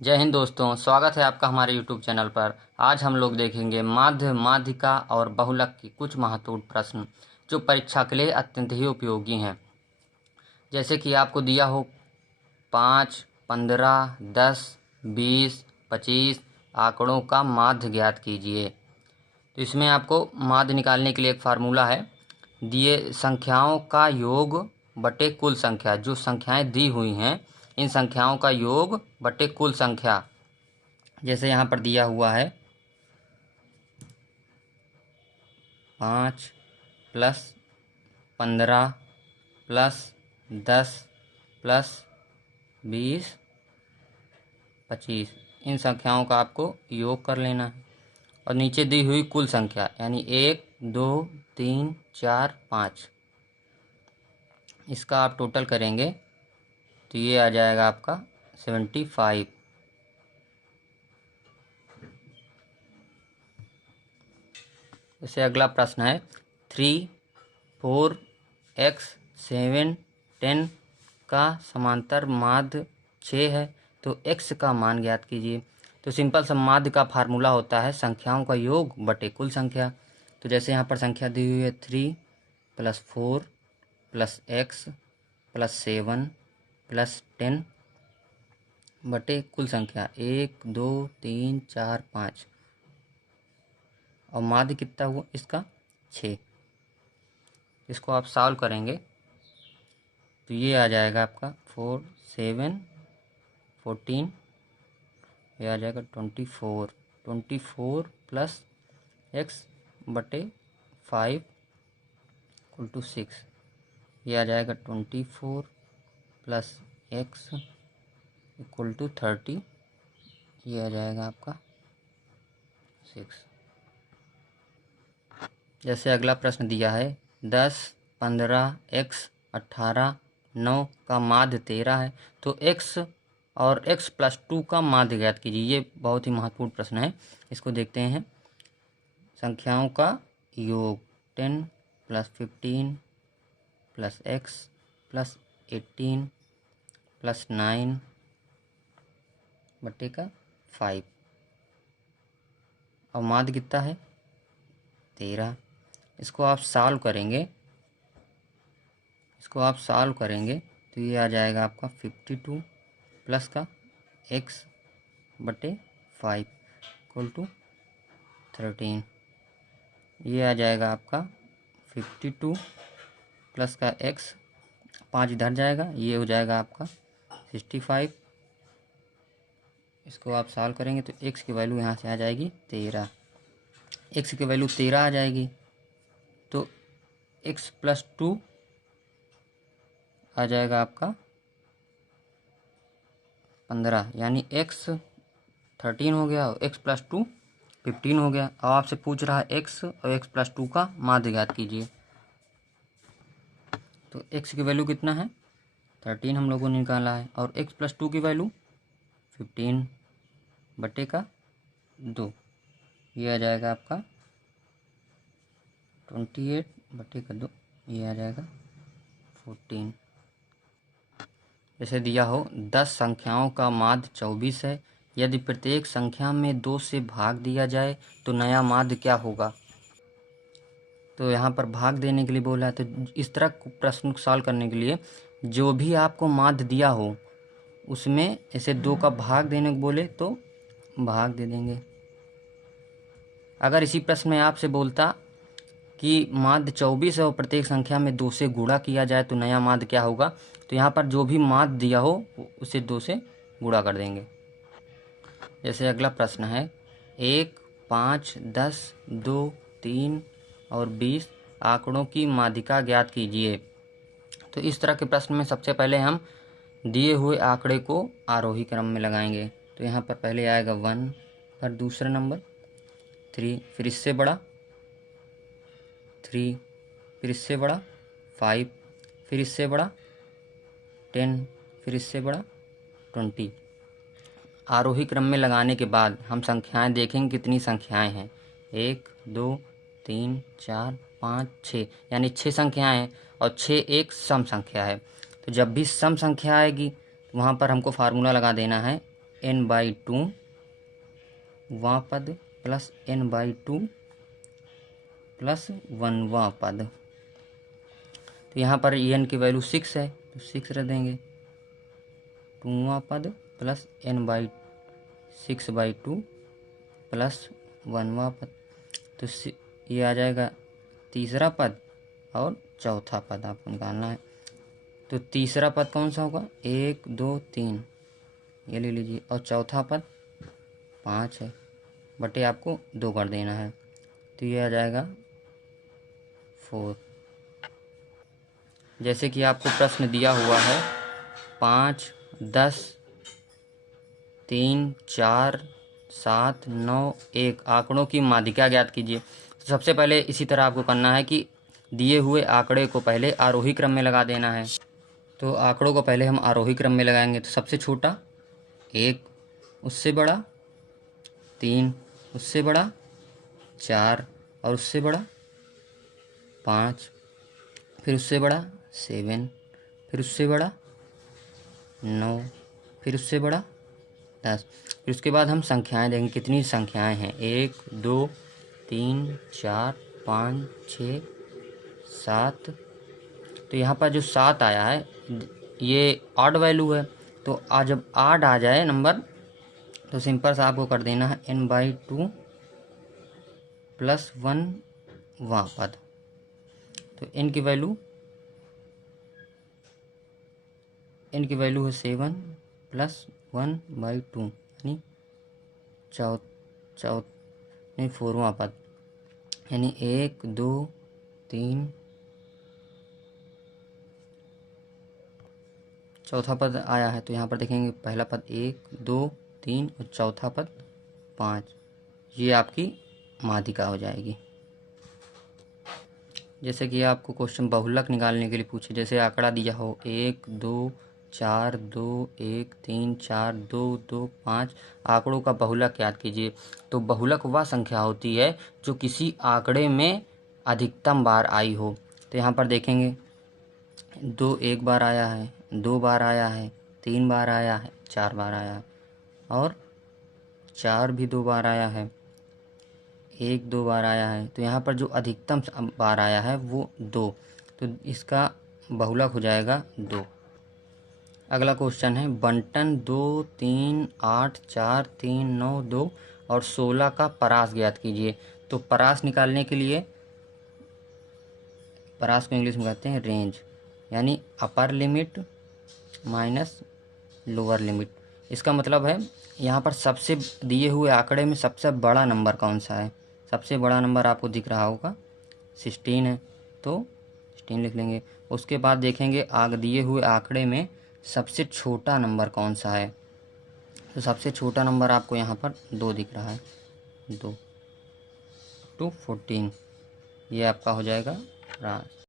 जय हिंद दोस्तों, स्वागत है आपका हमारे YouTube चैनल पर। आज हम लोग देखेंगे माध्य, माध्यिका और बहुलक की कुछ महत्वपूर्ण प्रश्न जो परीक्षा के लिए अत्यंत ही उपयोगी हैं। जैसे कि आपको दिया हो 5, 15, 10, 20, 25 आंकड़ों का माध्य ज्ञात कीजिए। तो इसमें आपको माध्य निकालने के लिए एक फार्मूला है। दिए संख्याओं का योग बटे कुल संख्या, जो संख्याएं दी हुई हैं इन संख्याओं का योग बटे कुल संख्या। जैसे यहाँ पर दिया हुआ है 5 प्लस 15 प्लस 10 प्लस 20 25, इन संख्याओं का आपको योग कर लेना है। और नीचे दी हुई कुल संख्या यानी 1, 2, 3, 4, 5, इसका आप टोटल करेंगे तो ये आ जाएगा आपका 75। जैसे अगला प्रश्न है 3, 4, x, 7, 10 का समांतर माध्य 6 है, तो x का मान ज्ञात कीजिए। तो सिंपल सा माध्य का फार्मूला होता है संख्याओं का योग बटे कुल संख्या। तो जैसे यहाँ पर संख्या दी हुई है 3 plus 4 plus x plus 7 plus 10 बटे कुल संख्या 1, 2, 3, 4, 5, और माध्य कितना हुआ इसका 6। इसको आप सॉल्व करेंगे तो ये आ जाएगा आपका 4, 7, 14, ये आ जाएगा 24। 24 प्लस x बटे 5 इक्वल टू 6, ये आ जाएगा 24 प्लस x इक्वल टू 30, ये आ जाएगा आपका 6। जैसे अगला प्रश्न दिया है 10, 15, x, 18, 9 का माध्य 13 है, तो x और x प्लस 2 का माध्य ज्ञात कीजिए। ये बहुत ही महत्वपूर्ण प्रश्न है, इसको देखते हैं। संख्याओं का योग 10 plus 15 plus x plus 18 plus 9 बटे का 5, और माध्य कितना है 13। इसको आप सॉल्व करेंगे तो ये आ जाएगा आपका 52 प्लस का x बटे 5 इक्वल टू 13, ये आ जाएगा आपका 52 प्लस का x, 5 इधर जाएगा, ये हो जाएगा आपका 65। इसको आप सॉल्व करेंगे तो x की वैल्यू यहाँ से आ जाएगी 13। x की वैल्यू 13 आ जाएगी तो x प्लस 2 आ जाएगा आपका 15, यानी x 13 हो गया और x प्लस 2 15 हो गया। अब आपसे पूछ रहा है x और x प्लस 2 का माध्य ज्ञात कीजिए। तो x की वैल्यू कितना है 13 हम लोगों ने निकाला है, और x प्लस 2 की वैल्यू 15 बटे का 2, ये आ जाएगा आपका 28 बटे का 2, ये आ जाएगा 14। जैसे दिया हो 10 संख्याओं का माध्य 24 है, यदि प्रत्येक संख्या में 2 से भाग दिया जाए तो नया माध्य क्या होगा। तो यहाँ पर भाग देने के लिए बोला है, तो इस तरह प्रश्न को सॉल्व करने के लिए जो भी आपको माध्य दिया हो उसमें ऐसे 2 का भाग देने को बोले तो भाग दे देंगे। अगर इसी प्रश्न में आपसे बोलता कि माध्य 24 है और प्रत्येक संख्या में 2 से गुणा किया जाए तो नया माध्य क्या होगा, तो यहाँ पर जो भी माध्य दिया हो उसे 2 से गुणा कर देंगे। जैसे अगला प्रश्न है 1, 5, 10, 2, 3 और 20 आंकड़ों की माध्यिका ज्ञात कीजिए। तो इस तरह के प्रश्न में सबसे पहले हम दिए हुए आंकड़े को आरोही क्रम में लगाएंगे। तो यहाँ पर पहले आएगा 1, फिर दूसरा नंबर 3, फिर इससे बड़ा 3, फिर इससे बड़ा 5, फिर इससे बड़ा 10, फिर इससे बड़ा 20। आरोही क्रम में लगाने के बाद हम संख्याएं देखेंगे कितनी संख्याएं हैं। 1, 2, 3, 4, 5, 6, यानी 6 संख्याएं हैं, और 6 एक सम संख्या है। तो जब भी सम संख्या आएगी तो वहाँ पर हमको फार्मूला लगा देना है n/2 वां पद प्लस n/2 प्लस 1वां पद। तो यहाँ पर n की वैल्यू 6 है तो 6 रख देंगे, 2वां पद प्लस n/6/2 प्लस 1वां पद। तो ये आ जाएगा तीसरा पद और चौथा पद आपको निकालना है। तो तीसरा पद कौन सा होगा, 1 2 3 ये ले लीजिए, और चौथा पद 5 है, बटे आपको 2 कर देना है। तो ये आ जाएगा 4। जैसे कि आपको प्रश्न दिया हुआ है 5 10 3 4 7 9 1 आंकड़ों की माध्यिका ज्ञात कीजिए। तो सबसे पहले इसी तरह आपको करना है कि दिए हुए आंकड़े को पहले आरोही क्रम में लगा देना है। तो आंकड़ों को पहले हम आरोही क्रम में लगाएंगे। तो सबसे छोटा 1, उससे बड़ा 3, उससे बड़ा 4 और उससे बड़ा 5, फिर उससे बड़ा 7, फिर उससे बड़ा 9, फिर उससे बड़ा 10। फिर उसके बाद हम संख्याएं देंगे, कितनी संख्याएं हैं, 1 2 3 4 5 6 7। तो यहाँ पर जो 7 आया है ये ऑड वैल्यू है। तो जब ऑड आ जाए नंबर तो सिंपल सा आपको कर देना है n/2 प्लस 1वां पद। तो n की वैल्यू है 7 प्लस 1/2 यानी 4वां पद, यानी 1 2 3 चौथा पद आया है। तो यहाँ पर देखेंगे पहला पद 1 2 3 और चौथा पद 5। ये आपकी माध्यिका हो जाएगी। जैसे कि आपको क्वेश्चन बहुलक निकालने के लिए पूछे, जैसे आंकड़ा दिया हो 1 2 4 2 1 3 4 2 2 5 आंकड़ों का बहुलक याद कीजिए। तो बहुलक वह संख्या होती है जो किसी आंकड़े में अधिकतम बार आई हो। तो यहाँ पर देखेंगे 2 एक बार आया है, 2 बार आया है, 3 बार आया है, 4 बार आया है, और 4 भी 2 बार आया है, 1 2 बार आया है। तो यहाँ पर जो अधिकतम बार आया है वो 2, तो इसका बहुलक हो जाएगा 2। अगला क्वेश्चन है बंटन 2 3 8 4 3 9 2 और 16 का परास ज्ञात कीजिए। तो परास निकालने के लिए, परास को इंग्लिश में कहते हैं रेंज, यानी upper limit minus lower limit. इसका मतलब है यहाँ पर सबसे दिए हुए आंकड़े में सबसे बड़ा नंबर कौन सा है। सबसे बड़ा नंबर आपको दिख रहा होगा 16 है, तो 16 लिख लेंगे। उसके बाद देखेंगे दिए हुए आंकड़े में सबसे छोटा नंबर कौन सा है। तो सबसे छोटा नंबर आपको यहाँ पर 2 दिख रहा है, 2 to 14, ये आपका हो जाएगा रास।